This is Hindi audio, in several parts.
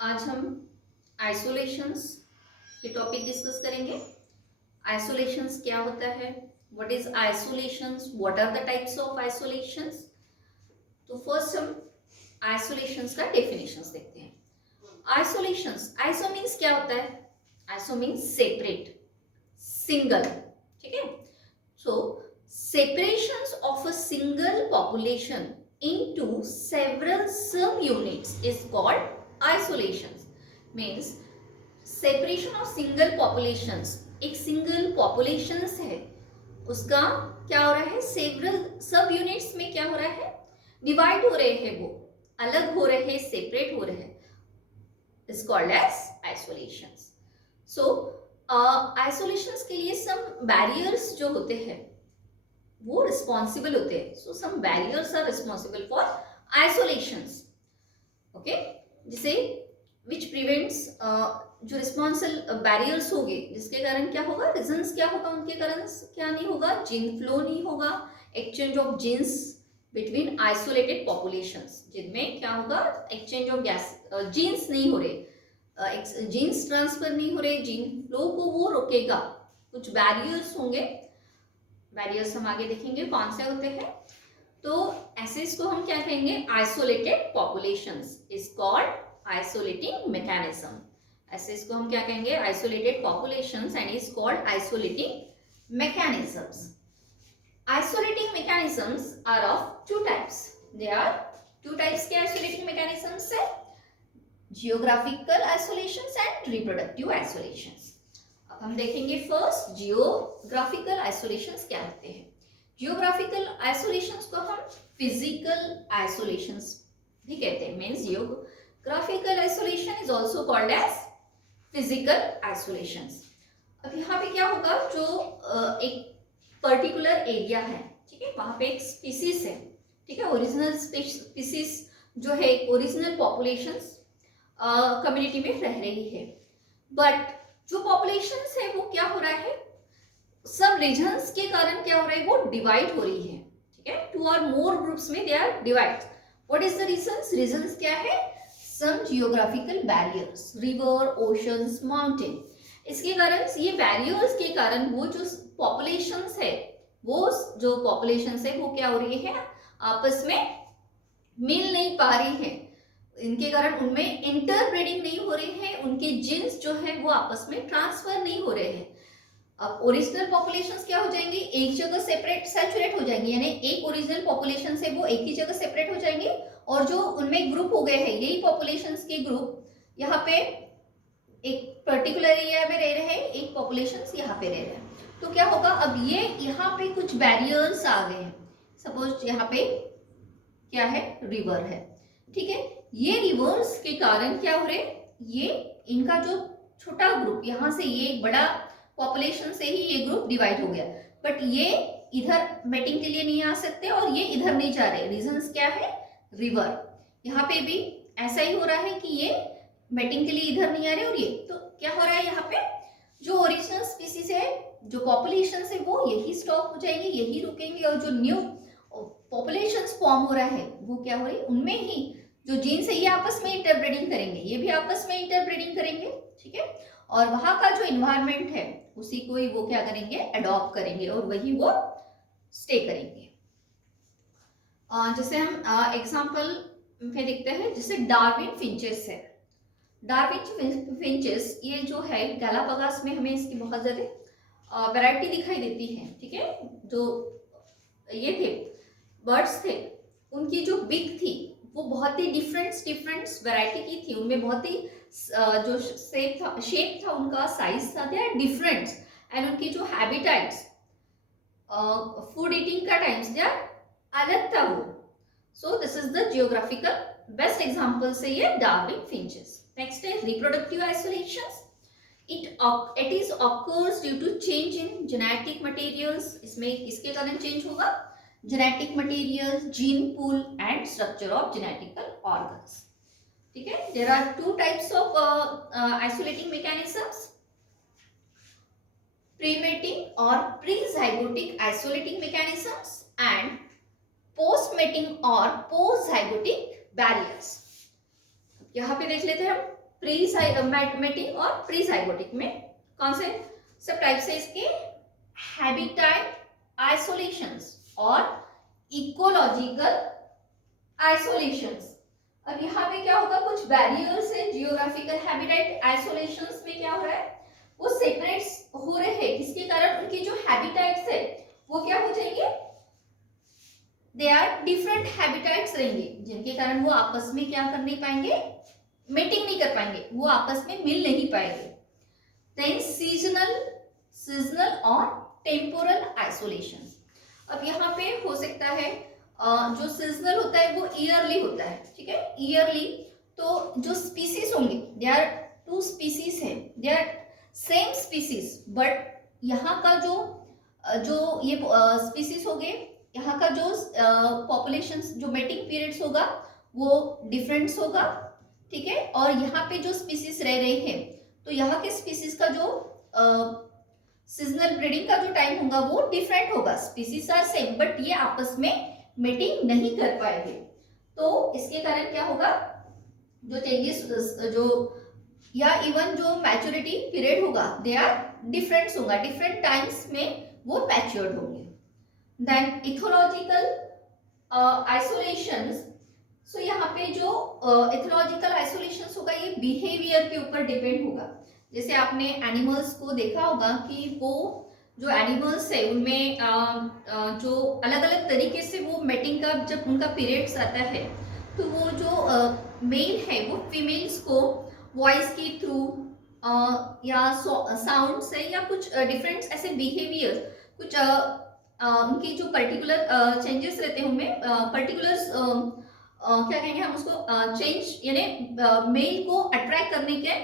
आज हम आइसोलेशंस के टॉपिक डिस्कस करेंगे। आइसोलेशंस क्या होता है, what is isolations, what are the types of isolations. तो फर्स्ट हम आइसोलेशंस का डेफिनेशंस देखते हैं। आइसोलेशंस, आइसो मीन्स क्या होता है, आइसो मीन्स सेपरेट, सिंगल, ठीक है। सो separations of a single population into several subunits is called isolations. Means separation of single populations, एक सिंगल populations है उसका क्या हो रहा है, सेवरल सब यूनिट्स में क्या हो रहा है, डिवाइड हो रहे हैं, वो अलग हो रहे हैं, सेपरेट हो रहे हैं, is called as isolations. So isolations के लिए some barriers जो होते हैं वो रिस्पॉन्सिबल होते हैं. So some barriers are responsible for isolations, okay, जिसे विच प्रिवेंट्स, जो रिस्पॉन्सिबल बैरियर्स होंगे जिसके कारण क्या होगा, रीजंस क्या होगा, उनके कारण क्या नहीं होगा, जीन फ्लो नहीं होगा, exchange of genes between isolated populations, जिनमें क्या होगा, एक्सचेंज ऑफ गैस जीन्स नहीं हो रहे, जीन्स ट्रांसफर नहीं हो रहे, जीन फ्लो को वो रोकेगा. कुछ बैरियर्स होंगे, बैरियर्स हम आगे देखेंगे कौन से होते हैं. तो ऐसे इसको हम क्या कहेंगे, isolated populations is called isolating mechanism. ऐसे इसको हम क्या कहेंगे, isolated populations and is called isolating mechanisms. Isolating mechanisms are of two types. They are two types के आइसोलेटिंग मैकेनिज्म्स है, geographical isolations and reproductive isolations. हम देखेंगे फर्स्ट जियोग्राफिकल आइसोलेशंस क्या होते हैं. जियोग्राफिकल आइसोलेशंस को हम फिजिकल आइसोलेशंस भी कहते हैं. Means geographical isolation is also called as physical isolations. अब यहाँ पे क्या होगा, जो एक पर्टिकुलर एरिया है, ठीक है, वहां पे एक स्पीसीज है, ठीक है, ओरिजिनल स्पीसीज जो है, ओरिजिनल पॉपुलेशंस कम्युनिटी में रह रही है, बट जो पॉपुलेशंस है वो क्या हो रहा है, सब रीजन्स के कारण क्या हो रहा है, वो डिवाइड हो रही है, ठीक है, टू और मोर ग्रुप्स में they are divide. What is the reasons, reasons क्या है, some geographical barriers, river, oceans, mountain. इसके कारण, ये बैरियर्स के कारण वो जो पॉपुलेशंस है, वो जो पॉपुलेशंस है वो क्या हो रही है, आपस में मिल नहीं पा रही है. इनके कारण उनमें इंटरब्रीडिंग नहीं हो रही है, उनके जीन्स जो है वो आपस में ट्रांसफर नहीं हो रहे हैं. अब ओरिजिनल पॉपुलेशंस क्या हो जाएंगी, एक जगह सेपरेट सैचुरेट हो जाएंगी, यानी एक ओरिजिनल पॉपुलेशन से वो एक ही जगह सेपरेट हो जाएंगे, और जो उनमें ग्रुप हो गए हैं, यही पॉपुलेशंस के ग्रुप यहाँ पे एक पर्टिकुलर एरिया में रह रहे हैं, एक पॉपुलेशंस यहाँ पे रह रहे हैं. तो क्या होगा, अब ये यहाँ पे कुछ बैरियर्स आ गए हैं. सपोज यहाँ पे क्या है, रिवर है, ठीक है, ये रिवर्स के कारण क्या हो रहे, ये इनका जो छोटा ग्रुप, यहाँ से ये एक बड़ा पॉपुलेशन से ही ये ग्रुप डिवाइड हो गया, बट ये इधर मेटिंग के लिए नहीं आ सकते और ये इधर नहीं जा रहे. रीजंस क्या है, रिवर. यहाँ पे भी ऐसा ही हो रहा है कि ये मेटिंग के लिए इधर नहीं आ रहे, और ये तो क्या हो रहा है, यहाँ पे जो ओरिजिनल स्पीसीज है, जो पॉपुलेशन है, वो यही स्टॉप हो जाएंगे, यही रुकेंगे, और जो न्यू पॉपुलेशंस फॉर्म हो रहा है वो क्या हो रही है, उनमें ही जो जीन्स है ये आपस में इंटरब्रीडिंग करेंगे, ये भी आपस में इंटरब्रीडिंग करेंगे, ठीक है, और वहां का जो इन्वायरमेंट है उसी को ही वो क्या करेंगे, अडॉप्ट करेंगे, और वही वो स्टे करेंगे. जैसे हम एग्जांपल में देखते हैं, जैसे डार्विन फिंचेस है. डार्विन फिंचेस ये जो है, गैलापागोस में हमें इसकी बहुत ज्यादा वैरायटी दिखाई देती है, ठीक है. जो ये थे बर्ड्स थे, उनकी जो बिग थी वो बहुत ही डिफरेंट वैरायटी की थी, उनमें बहुत ही जो शेप था उनका, साइज था, दे आर डिफरेंट, एंड उनकी जो हैबिटेट्स, फूड ईटिंग का टाइम्स, दे आर अलग था वो. So this is the geographical best example से ये डार्विन फिंचेस. नेक्स्ट है reproductive isolations. It is occurs due to change in genetic materials. इसमें किसके कारण चेंज होगा, genetic materials, gene pool and structure of genetical organs. ठीक है, there are two types of isolating mechanisms, pre-mating or pre-zygotic isolating mechanisms and post-mating or post-zygotic barriers. यहाँ पे देख लेते हैं हम मेटिंग और प्री जाइगोटिक में कौन से सब टाइप्स है इसके? हैबिटाइट आइसोलेशंस और इकोलॉजिकल आइसोलेशंस। अब यहाँ पे क्या होगा, कुछ बैरियर्स है जियोग्राफिकल हैबिटाइट आइसोलेशंस में क्या हो रहा है, वो सेपरेट्स हो रहे हैं, किसके कारण? उनकी जो हैबिटाइट्स है वो क्या हो जाएंगे, दे आर डिफरेंट हैबिटाइट्स रहेंगे, जिनके कारण वो आपस में क्या कर नहीं पाएंगे, मेटिंग नहीं कर पाएंगे, वो आपस में मिल नहीं पाएंगे। देन सीजनल और टेम्पोरल आइसोलेशन। अब यहाँ पे हो सकता है जो सीजनल होता है वो ईयरली होता है, ठीक है, ईयरली। तो जो स्पीसीज होंगे, दे आर टू स्पीसीज है, they are same species, but यहाँ का जो ये स्पीसीज हो गए, यहाँ का जो पॉपुलेशन जो मेटिंग पीरियड्स होगा वो डिफरेंस होगा, ठीक है। और यहाँ पे जो स्पीसीज रह रहे हैं, तो यहाँ के स्पीसीज का जो सीजनल ब्रीडिंग का जो टाइम होगा वो डिफरेंट होगा। स्पीसीज आर सेम बट ये आपस में मेटिंग नहीं कर पाएंगे। तो इसके कारण क्या होगा, जो चेंजेस जो या इवन जो मैच्योरिटी पीरियड होगा, दे आर डिफरेंट होगा, डिफरेंट टाइम्स में वो मैच्योर्ड होंगे। Then ethological isolations. सो यहाँ पे जो इथोलॉजिकल आइसोलेशंस होगा ये बिहेवियर के ऊपर डिपेंड होगा। जैसे आपने एनिमल्स को देखा होगा कि वो जो एनिमल्स है उनमें जो अलग अलग तरीके से वो मेटिंग का जब उनका पीरियड्स आता है, तो वो जो मेल है वो फीमेल्स को वॉइस के थ्रू या साउंड से या कुछ डिफरेंट ऐसे बिहेवियर, कुछ उनकी जो पर्टिकुलर चेंजेस रहते हैं उनमें पर्टिकुलर क्या कहेंगे हम उसको, चेंज यानी मेल को अट्रैक्ट करने के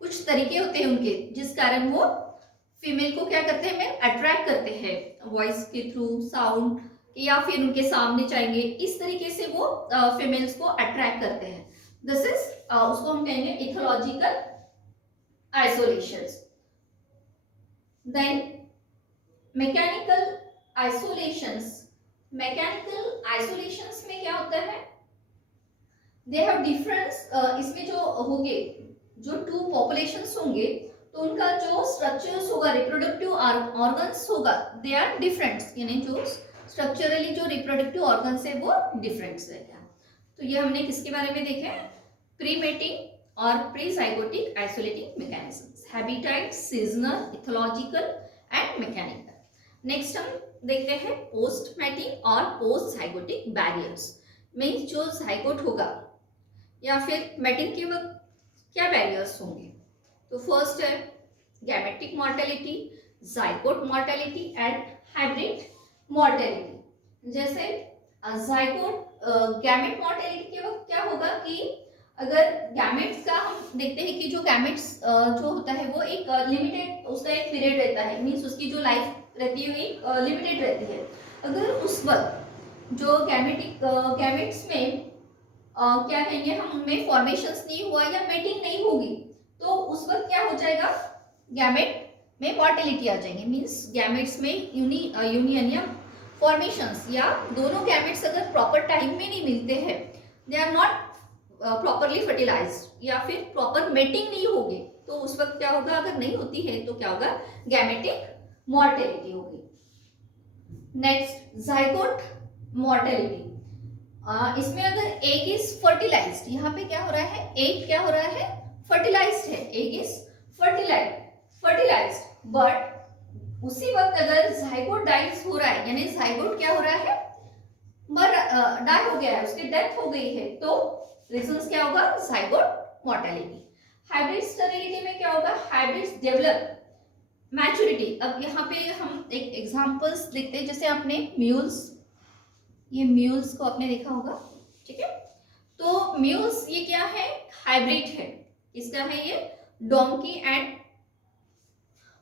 कुछ तरीके होते हैं उनके, जिस कारण वो फीमेल को क्या करते हैं, मेल अट्रैक्ट करते हैं वॉइस के थ्रू, साउंड, या फिर उनके सामने जाएंगे, इस तरीके से वो फीमेल्स को अट्रैक्ट करते हैं। दिस इज उसको हम कहेंगे ethological isolations. Then mechanical isolations. Mechanical isolations में क्या होता है, दे हैव डिफरेंस। इसमें जो होंगे, जो टू पॉपुलेशंस होंगे, तो उनका जो स्ट्रक्चर्स होगा, रिप्रोडक्टिव ऑर्गन्स होगा, दे आर डिफरेंट, यानी जो स्ट्रक्चरली जो रिप्रोडक्टिव ऑर्गन्स है वो डिफरेंट रहेगा। तो ये हमने किसके बारे में देखे, प्री मेटिंग और pre zygotic isolating mechanisms, habitat, seasonal, ethological and mechanical. Next हम देखते हैं पोस्ट मैटिंग और पोस्ट जाइगोटिक बैरियर्स। मीन्स जो जाइगोट होगा या फिर मैटिंग के वक्त क्या बैरियर्स होंगे। तो फर्स्ट है gametic mortality, zygote mortality and hybrid mortality. जैसे जाइगोट गैमेट मॉर्टेलिटी के वक्त क्या होगा कि अगर गैमेट्स का हम देखते हैं कि जो गैमेट्स जो होता है वो एक लिमिटेड उसका एक पीरियड रहता है, मीन्स उसकी जो लाइफ रहती है एक लिमिटेड रहती है। अगर उस वक्त जो गैमेट्स में क्या कहेंगे हम, उनमें फॉर्मेशंस नहीं हुआ या मेटिंग नहीं होगी, तो उस वक्त क्या हो जाएगा, गैमेट में मॉर्टेलिटी आ जाएंगे। मींस गैमेट्स में यूनियन या फॉर्मेशंस, या दोनों गैमेट्स अगर प्रॉपर टाइम में नहीं मिलते हैं, they are not properly fertilized, या फिर प्रॉपर मेटिंग नहीं होगी, तो उस वक्त क्या होगा, अगर नहीं होती है तो क्या होगा, गैमेटिक मॉर्टेलिटी होगी। Next zygote mortality. इसमें अगर एग इज फर्टिलाइज्ड, यहाँ पे क्या हो रहा है, एग क्या हो रहा है, फर्टिलाइज्ड है, एग इज फर्टिलाइज्ड, बट उसी वक्त अगर जाइगोट डाइज हो रहा है, यानी जाइगोट क्या हो रहा है, डाई हो गया है, उसकी डेथ हो गई है, तो रीजंस क्या होगा, जाइगोट मॉर्टेलिटी। हाइब्रिड स्टेरिलिटी में क्या होगा, हाइब्रिड्स डेवलप मैच्योरिटी। अब यहाँ पे हम एक एग्जांपल्स देखते हैं, जैसे आपने म्यूल्स, ये म्यूल्स को आपने देखा होगा, ठीक है। तो म्यूल्स ये क्या है, हाइब्रिड है, इसका है ये डोंकी एंड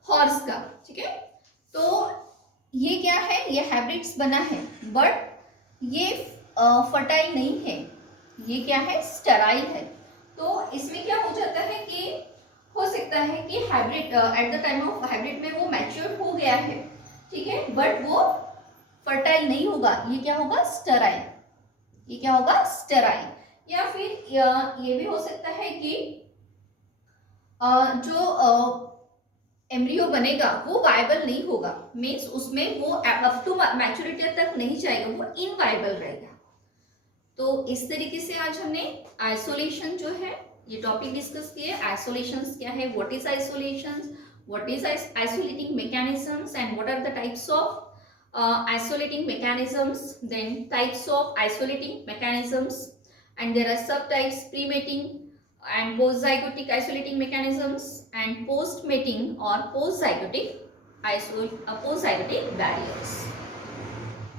हॉर्स का, ठीक है। तो ये क्या है, ये हाइब्रिड्स बना है, बट ये फर्टाइल नहीं है, ये क्या है, स्टेराइल है। तो इसमें क्या हो जाता है कि हो सकता है कि hybrid at the time of hybrid में वो मैच्योर हो गया है, ठीक है, बट वो फर्टाइल नहीं होगा, ये क्या होगा, स्टेराइल, ये क्या होगा, स्टेराइल। या फिर ये भी हो सकता है कि जो एम्ब्रियो बनेगा वो वायबल नहीं होगा, मीन्स उसमें वो अप टू मैच्योरिटी तक नहीं जाएगा, वो इनवायबल रहेगा। तो इस तरीके से आज हमने आइसोलेशन जो है ये टॉपिक डिस्कस किए। आइसोलेशंस क्या है, what is isolations, what is isolating mechanisms and what are the types of isolating mechanisms, then types of isolating mechanisms, and there are subtypes pre-mating and post-zygotic isolating mechanisms and post-mating or post-zygotic barriers.